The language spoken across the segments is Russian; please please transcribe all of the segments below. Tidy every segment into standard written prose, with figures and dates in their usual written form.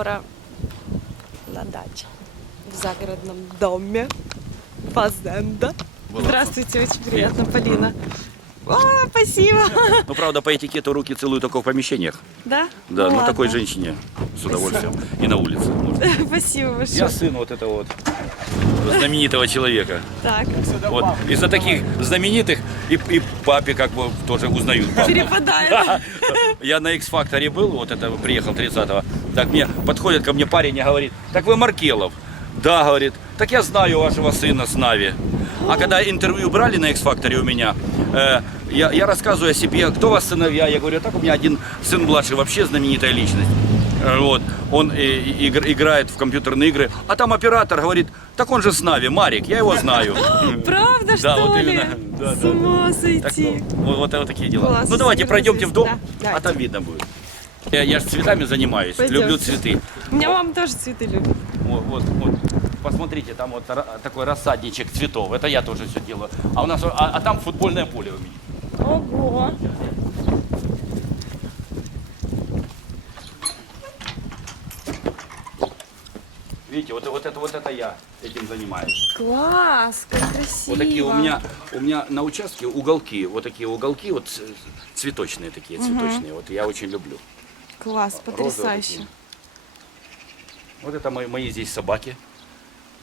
скоро на даче в загородном доме Фазенда. Здравствуйте, очень приятно, Полина. О, спасибо. Ну, правда, по этикету руки целую только в помещениях. Да? Да, ну ладно. такой женщине с удовольствием. И на улице. можно. Спасибо большое. Я сын вот этого вот знаменитого человека. Так, Вот. Из-за таких знаменитых и папе как бы тоже узнают. папу. перепадаем. Я на X-факторе был, вот это приехал 30-го. Так мне подходит ко мне парень и говорит: так вы Маркелов? Да, говорит, так я знаю вашего сына с Нави. А когда интервью брали на X-факторе у меня, я рассказываю о себе, кто у вас сыновья. Я говорю, так у меня один сын младший, вообще знаменитая личность. Вот. Он играет в компьютерные игры. А там оператор говорит, так он же с Нави, Марик, я его знаю. Правда, Да, что вот ли? именно. Да, С да, ума Так, сойти. вот такие дела. Класс, Ну давайте всё пройдемте в дом, Да, а там видно будет. Я же цветами занимаюсь, Пойдем. люблю цветы. У меня мама тоже цветы любит. Вот, посмотрите, там вот такой рассадничек цветов. Это я тоже все делаю. А у нас, а там футбольное поле у меня. Ого. Видите, вот это я этим занимаюсь. Класс, как красиво. Вот такие у меня на участке уголки, вот такие уголки, вот цветочные такие, цветочные. Вот я очень люблю. Класс, Розовые потрясающе. такие. Вот это мои здесь собаки.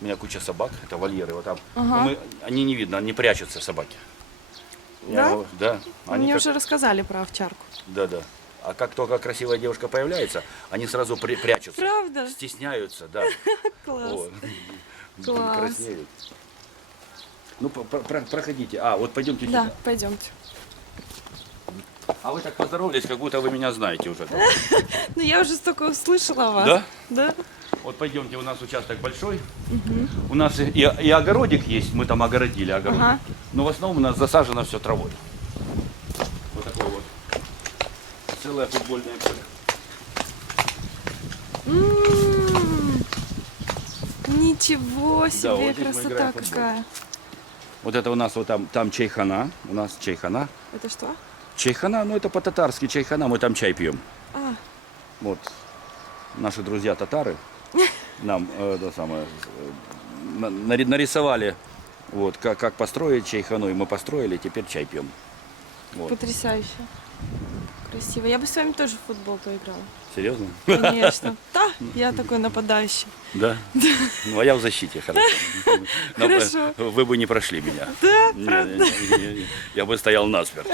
У меня куча собак, это вольеры. Вот там. Ага. Они не видно, они прячутся, собаки. Да? Да. Они Мне как- уже рассказали про овчарку. Да. А как только красивая девушка появляется, они сразу прячутся. Правда? Стесняются, да. Класс. Вот. Класс. Краснеют. Ну, проходите. Вот пойдемте Да, сюда. пойдемте. А вы так поздоровались, как будто вы меня знаете уже. Ну я уже столько услышала о вас. Да? Да. Вот пойдемте, у нас участок большой. У нас и огородик есть, мы там огородили огородик. Ага. Но в основном у нас засажено все травой. Вот такой вот. Целое футбольное поле. Ничего себе, вот здесь мы красота играем в футбол. какая. Вот это у нас вот там чайхана. У нас чайхана. Это что? Чайхана, ну это по-татарски чайхана, мы там чай пьем. А, Вот наши друзья татары нам нарисовали, вот, как построить чайхану, и мы построили, теперь чай пьем. Вот. потрясающе. Красиво. Я бы с вами тоже в футбол поиграла. Серьезно? Конечно. Да, я такой нападающий. Да? Ну, а я в защите, хорошо. Но Хорошо. Вы бы не прошли меня. Да, Не, правда. Я бы стоял насмерть.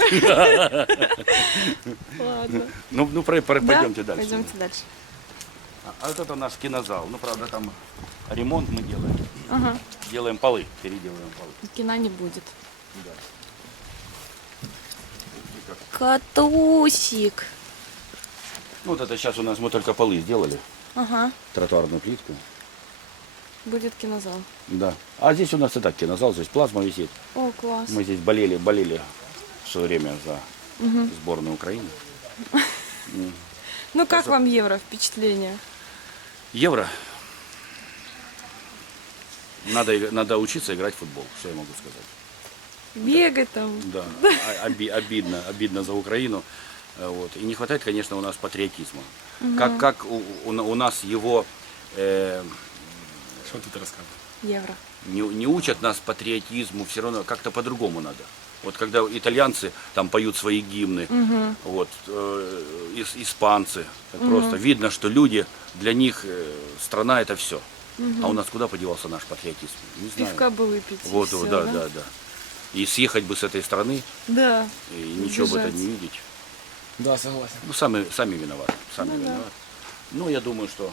Ладно. Ну, пойдемте Да? дальше. Пойдемте дальше. А вот это наш кинозал. Ну, правда, там ремонт мы делаем. Ага. Делаем полы, переделываем полы. Кино не будет. Да. Катусик. Ну, вот это сейчас у нас мы только полы сделали. Ага. Тротуарную плитку. Будет кинозал. Да. А здесь у нас и так кинозал, здесь плазма висит. О, класс. Мы здесь болели в свое время за сборную Украины. Ну как вам Евро впечатление? Евро. Надо учиться играть в футбол, что я могу сказать. Бегать там. Да, обидно за Украину. Вот. И не хватает, конечно, у нас патриотизма. Как у нас его Что тут рассказывать? Евро. не учат нас патриотизму, все равно как-то по-другому надо. Вот когда итальянцы там поют свои гимны, вот, испанцы, так просто видно, что люди, для них страна это все. А у нас куда подевался наш патриотизм? Не знаю. Пивка бы выпить. и Вот, всё, да. И съехать бы с этой страны, Да. и ничего бы это Сбежать. не видеть. Да, согласен. Ну, сами виноваты. Виноваты. Ну, я думаю, что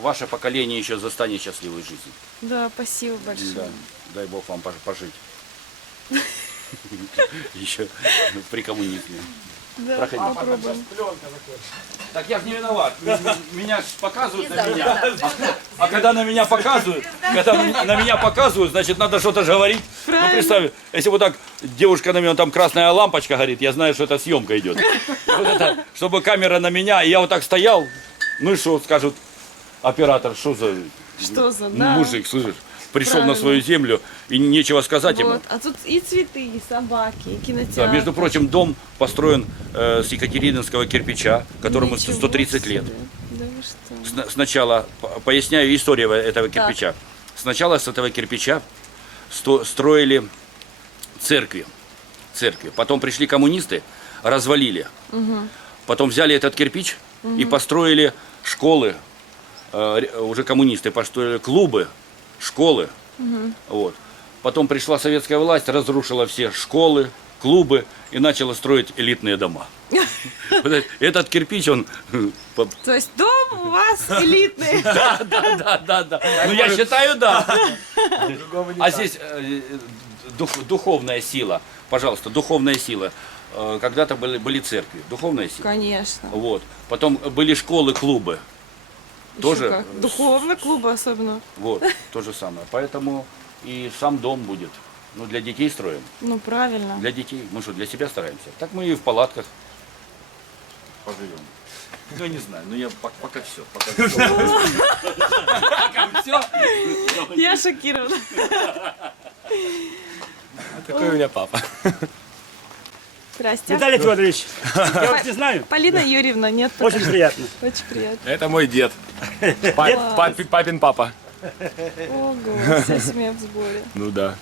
ваше поколение еще застанет счастливой жизни. Да, спасибо большое. Да. Дай Бог вам пожить. Еще при коммунизме. Да, Проходи. попробуем. Так я же не виноват. Меня ж показывают на меня. А когда на меня показывают, значит надо что-то же говорить. Ну Правильно. представь, если вот так девушка на меня, там красная лампочка горит, я знаю, что это съемка идет. Вот это, чтобы камера на меня, и я вот так стоял, ну и что, скажут оператор, что за Что за, да. мужик, слышишь, пришел Правильно. на свою землю и нечего сказать ему. Вот. А тут и цветы, и собаки, и кинотеатр. Да, между прочим, дом построен с екатерининского кирпича, которому Ничего 130 лет. себе. Да вы что? Сначала, поясняю историю этого кирпича. Сначала с этого кирпича строили церкви. Потом пришли коммунисты, развалили. Потом взяли этот кирпич и построили школы. Уже коммунисты построили клубы, школы. Вот. Потом пришла советская власть, разрушила все школы, клубы и начала строить элитные дома. Этот кирпич, он... То есть дом у вас элитный. Да. Ну, я считаю, да. А здесь духовная сила. Пожалуйста, духовная сила. Когда-то были церкви. Духовная сила. Конечно. Вот. Потом были школы, клубы. Тоже. Как? Духовные клубы особенно. Вот, то же самое. Поэтому и сам дом будет. Ну, для детей строим. Ну, правильно. Для детей. Мы что, для себя стараемся? Так мы и в палатках поживем. Ну, я не знаю, но я пока все. Пока все. Я шокирована. Такой у меня папа. Здрасте. Виталий Федорович, я вас не знаю. Полина Юрьевна, нет. Очень приятно. Очень приятно. Это мой дед. Папин папа. Ого, вся семья в сборе. Ну да.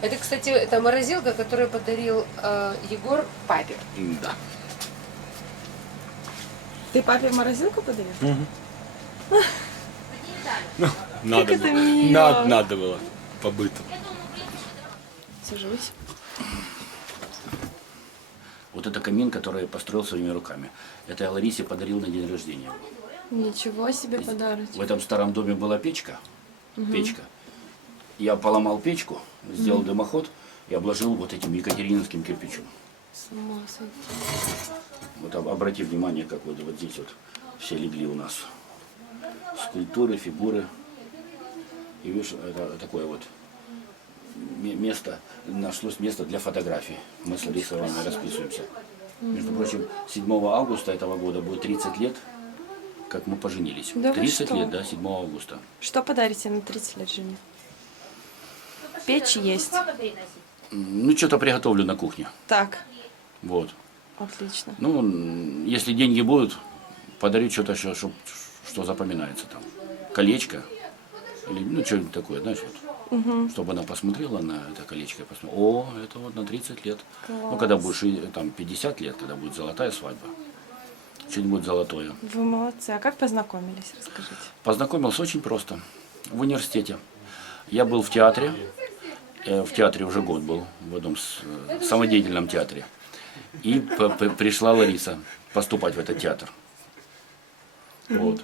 Это, кстати, это морозилка, которую подарил Егор папе. Да. Ты папе морозилку подарил? Надо это было. мило. Надо было. По быту. Сажусь. Вот это камин, который я построил своими руками. Это я Ларисе подарил на день рождения. Ничего себе подарок. В этом старом доме была печка. Печка. Я поломал печку, сделал дымоход и обложил вот этим екатерининским кирпичом. С ума сойти. Вот обрати внимание, как вот здесь вот все легли у нас. Скульптуры, фигуры. И видишь, это такое вот место, нашлось место для фотографий. Мы с Ларисой Ивановной расписываемся. Между прочим, 7 августа этого года будет 30 лет, как мы поженились. Да вы 30 что? лет, да, 7 августа. Что подарите на 30 лет жене? Печь есть. Ну, что-то приготовлю на кухне. Так, Вот. отлично. Ну, если деньги будут, подарю что-то, что запоминается там. Колечко. Или, ну, что-нибудь такое, знаешь, вот. Чтобы она посмотрела на это колечко и посмотрела, о, это вот на 30 лет. Ну, когда будешь там 50 лет, когда будет золотая свадьба. Что-нибудь золотое. Вы молодцы. А как познакомились, расскажите? Познакомился очень просто. В университете. Я был в театре. В театре уже год был, в одном самодеятельном театре. И пришла Лариса поступать в этот театр. Вот.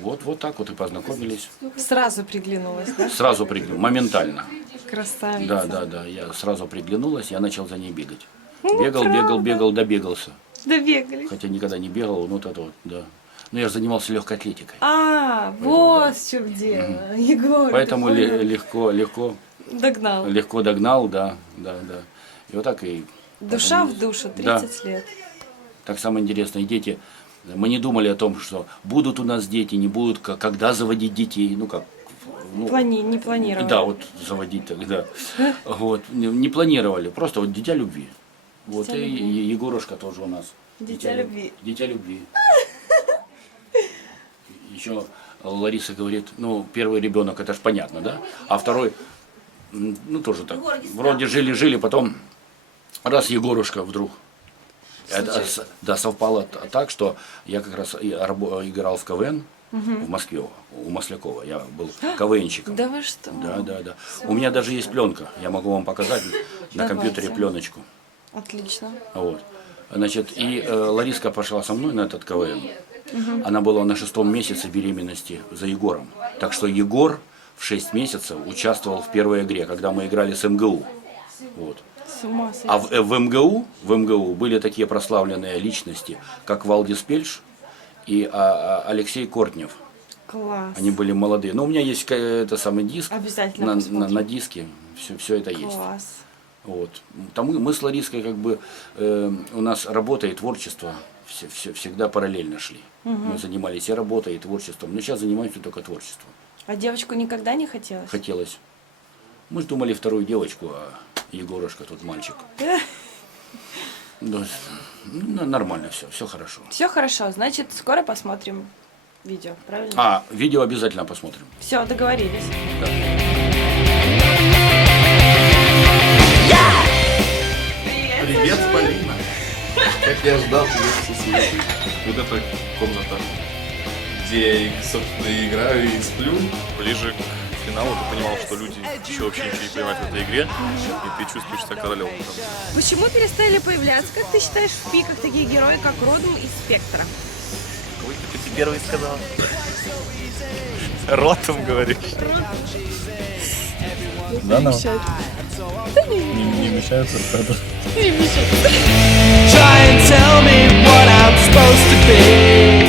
Вот так вот и познакомились. Сразу приглянулась, да? Сразу приглянулась, моментально. Красавица. Да. Я сразу приглянулась, я начал за ней бегать. Бегал, добегался. Добегали. Хотя никогда не бегал, вот это вот, да. Но я же занимался легкой атлетикой. А, вот в чем дело. Егор. Поэтому ты легко догнал. догнал, да. И вот так и... Душа в душу, 30 лет. Так самое интересное, дети, мы не думали о том, что будут у нас дети, не будут, когда заводить детей, ну как. Ну, Не планировали. да, вот заводить тогда. Вот, не планировали, просто вот дитя любви. Вот Дитя и любви. Егорушка тоже у нас. Дитя любви. Дитя любви. Еще Лариса говорит, ну, первый ребенок, это ж понятно, да? А второй, ну, тоже так. Вроде жили, потом раз Егорушка вдруг. Это, да, совпало так, что я как раз играл в КВН в Москве, у Маслякова. Я был КВНщиком. Да вы что? Да. У меня даже есть пленка. Я могу вам показать на компьютере Давайте. пленочку. Отлично. Вот. Значит, и Лариска пошла со мной на этот КВН. Она была на 6-м месяце беременности за Егором. Так что Егор в 6 месяцев участвовал в первой игре, когда мы играли с МГУ. Вот. С ума сойти. А в МГУ были такие прославленные личности, как Валдис Пельш и Алексей Кортнев. Класс. Они были молодые. Но у меня есть это самый диск. Обязательно На посмотрим. диске все это есть. Класс. Вот. Там мы с Лариской как бы, у нас работа и творчество всегда параллельно шли. Мы занимались и работой, и творчеством. Но сейчас занимаемся только творчеством. А девочку никогда не хотелось? Хотелось. Мы думали вторую девочку, а Егорушка тут мальчик. Да, ну, нормально все хорошо. Все хорошо, значит, скоро посмотрим видео, правильно? А, видео обязательно посмотрим. Все, договорились. Привет, Полина. Как я ждал тебя все сидеть. Вот эта комната, где я, собственно, играю и сплю. Ближе к финалу ты понимал, что люди еще вообще ничего не понимают в этой игре, и ты чувствуешь себя королем. Почему перестали появляться, как ты считаешь, в пиках такие герои, как Родм и Спектра? Ой, ты первый сказал. Ротом говоришь. Да, ну. Не мешаются это. Try and tell me what I'm supposed to be.